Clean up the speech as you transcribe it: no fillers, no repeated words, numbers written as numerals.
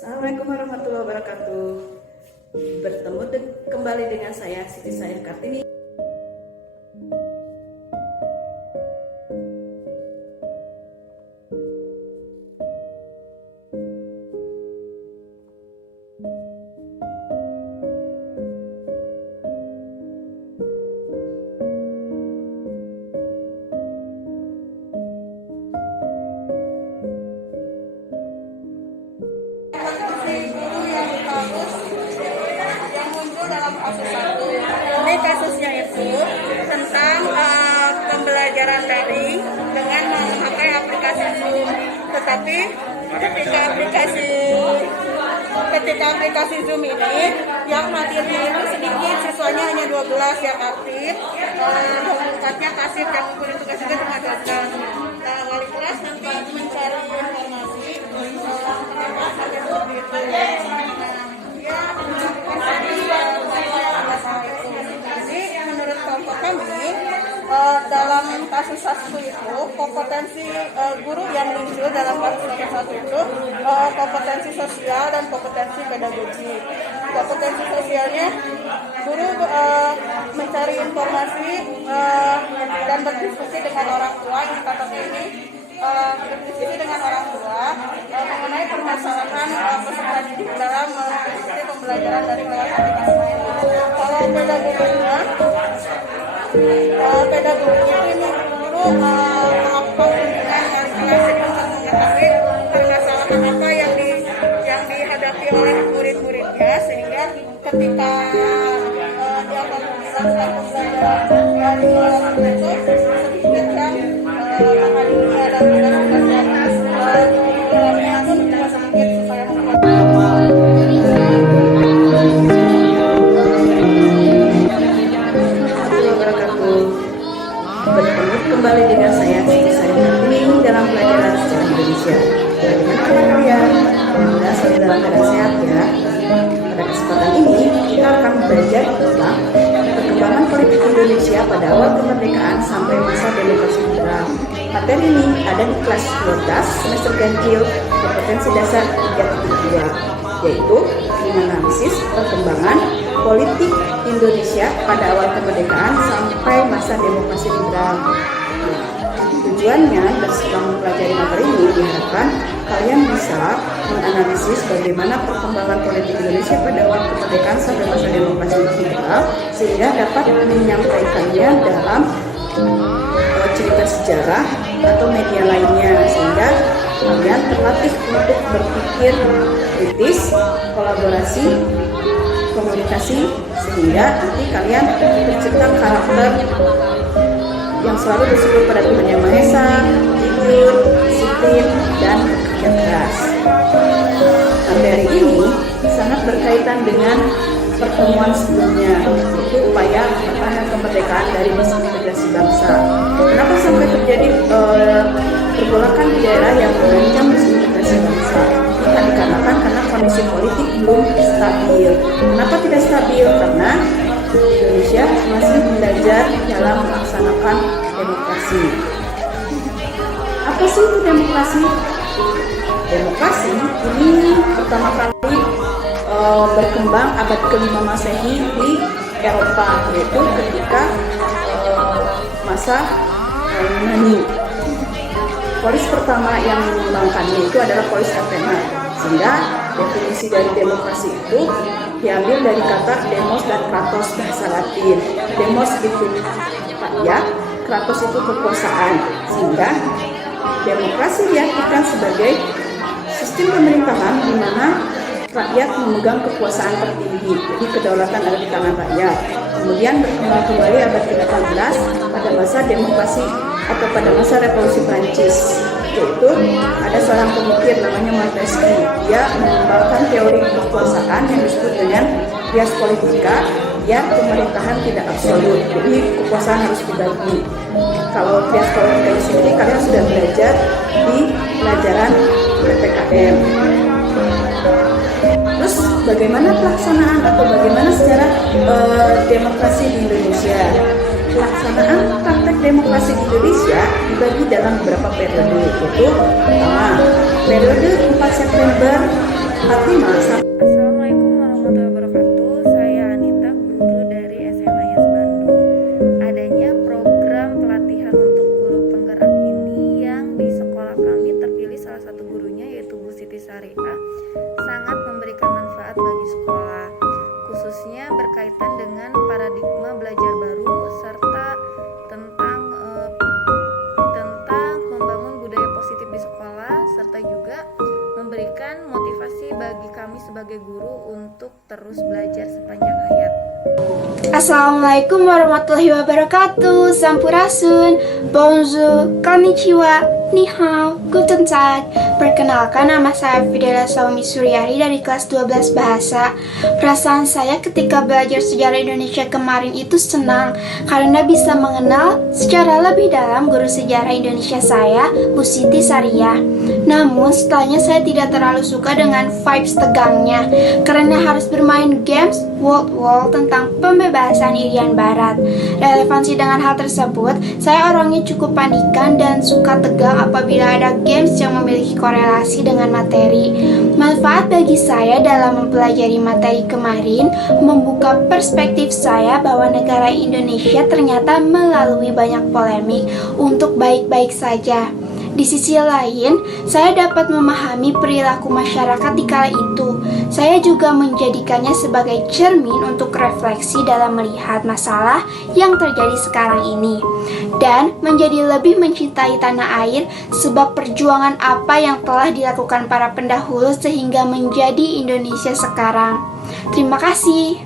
Assalamualaikum warahmatullahi wabarakatuh. Bertemu kembali dengan saya Siti Sayah Kartini. Ini kasusnya itu tentang pembelajaran daring dengan memakai aplikasi Zoom. Tetapi ketika aplikasi Zoom ini yang hadirnya itu sedikit, siswanya hanya 12 yang aktif, 24-nya pasif yang mempunyai tugas juga cuma 12. Wali kelas nanti mencari informasi kenapa sampai seperti itu. Jadi menurut kelompok kami dalam kasus satu itu kompetensi guru yang muncul dalam kasus satu itu kompetensi sosial dan kompetensi pedagogi. Kompetensi sosialnya guru mencari informasi dan berdiskusi dengan orang tua. Indikator ini berdiskusi dengan orang tua mengenai permasalahan peserta didik dalam mengikuti pembelajaran dari lewat aplikasi. Kalau pedagogi ini guru melakukan kunjungan yang kelas untuk mengetahui permasalahan apa yang dihadapi oleh murid-muridnya, sehingga ketika dia melakukan pembelajaran dari luar itu sedikit yang menghadiri dan tugas-tugas yang dalamnya pun juga sedikit supaya Bertemu kembali dengan saya Siti Sayah Kartini dalam pelajaran sejarah Indonesia. Bagaimana kabar kalian? Alhamdulillah selalu dalam keadaan sehat ya. Pada kesempatan ini kita akan belajar tentang perkembangan politik Indonesia pada awal kemerdekaan sampai masa demokrasi liberal. Materi ini ada di kelas 12 semester ganjil kompetensi dasar 3.2, yaitu menganalisis perkembangan politik Indonesia pada awal kemerdekaan sampai masa demokrasi liberal. Tujuannya setelah mempelajari materi ini diharapkan kalian bisa menganalisis bagaimana perkembangan politik Indonesia pada awal kemerdekaan sampai masa demokrasi liberal, sehingga dapat menyampaikannya dalam cerita sejarah atau media lainnya, sehingga kalian terlatih untuk berpikir kritis, kolaborasi, komunikasi, sehingga nanti kalian tercipta karakter yang selalu bersyukur pada Tuhan Yang Maha Esa, jujur, disiplin, dan bekerja keras. Materi ini sangat berkaitan dengan pertemuan sebelumnya, yaitu upaya pertahanan kemerdekaan dari disintegrasi bangsa. Kenapa sampai terjadi pergolakan di daerah yang mengancam disintegrasi bangsa? Ini dikarenakan karena kondisi politik belum stabil. Kenapa tidak stabil? Karena Indonesia masih belajar dalam melaksanakan demokrasi. Apa sih itu demokrasi? Demokrasi ini pertama kali berkembang abad ke-5 Masehi di Eropa, yaitu ketika masa Yunani. Polis pertama yang mengembangkannya itu adalah polis Athena, sehingga definisi dari demokrasi itu diambil dari kata demos dan kratos bahasa Latin. Demos itu rakyat, kratos itu kekuasaan, sehingga demokrasi diartikan sebagai sistem pemerintahan di mana rakyat memegang kekuasaan tertinggi, jadi kedaulatan ada di tangan rakyat. Kemudian berkembang kembali abad ke-18 pada masa demokrasi atau pada masa revolusi Prancis, yaitu ada seorang pemikir namanya Montesquieu. Dia mengembangkan teori kekuasaan yang disebut dengan bias politika, biar pemerintahan tidak absolut, jadi kekuasaan harus dibagi. Kalau bias politika di sini kalian sudah belajar di pelajaran PPKN. Terus bagaimana pelaksanaan atau bagaimana secara demokrasi di Indonesia? Pelaksanaan praktek demokrasi di Indonesia dibagi dalam beberapa periode, yaitu pertama periode 4 September Part 5. Assalamualaikum warahmatullahi wabarakatuh. Saya Anita, guru dari SMA Yas Bandung. Adanya program pelatihan untuk guru penggerak ini yang di sekolah kami terpilih salah satu gurunya yaitu Bu Siti Sariah, sangat memberikan manfaat bagi sekolah, khususnya berkaitan dengan paradigma belajar baru serta tentang membangun budaya positif di sekolah, serta juga memberikan motivasi bagi kami sebagai guru untuk terus belajar sepanjang hayat. Assalamualaikum warahmatullahi wabarakatuh. Sampurasun, bonjour, konnichiwa, ni hao, guten tag. Perkenalkan, nama saya Fidela Saumi Suryari dari kelas 12 bahasa. Perasaan saya ketika belajar sejarah Indonesia kemarin itu senang karena bisa mengenal secara lebih dalam guru sejarah Indonesia saya, Bu Siti Sariah. Namun setelahnya saya tidak terlalu suka dengan vibes tegangnya karena harus bermain games World War tentang pembebasan Irian Barat. Relevansi dengan hal tersebut, saya orangnya cukup panikan dan suka tegang apabila ada games yang memiliki korelasi dengan materi. Manfaat bagi saya dalam mempelajari materi kemarin membuka perspektif saya bahwa negara Indonesia ternyata melalui banyak polemik untuk baik-baik saja. Di sisi lain, saya dapat memahami perilaku masyarakat di kala itu. Saya juga menjadikannya sebagai cermin untuk refleksi dalam melihat masalah yang terjadi sekarang ini. Dan menjadi lebih mencintai tanah air sebab perjuangan apa yang telah dilakukan para pendahulu sehingga menjadi Indonesia sekarang. Terima kasih.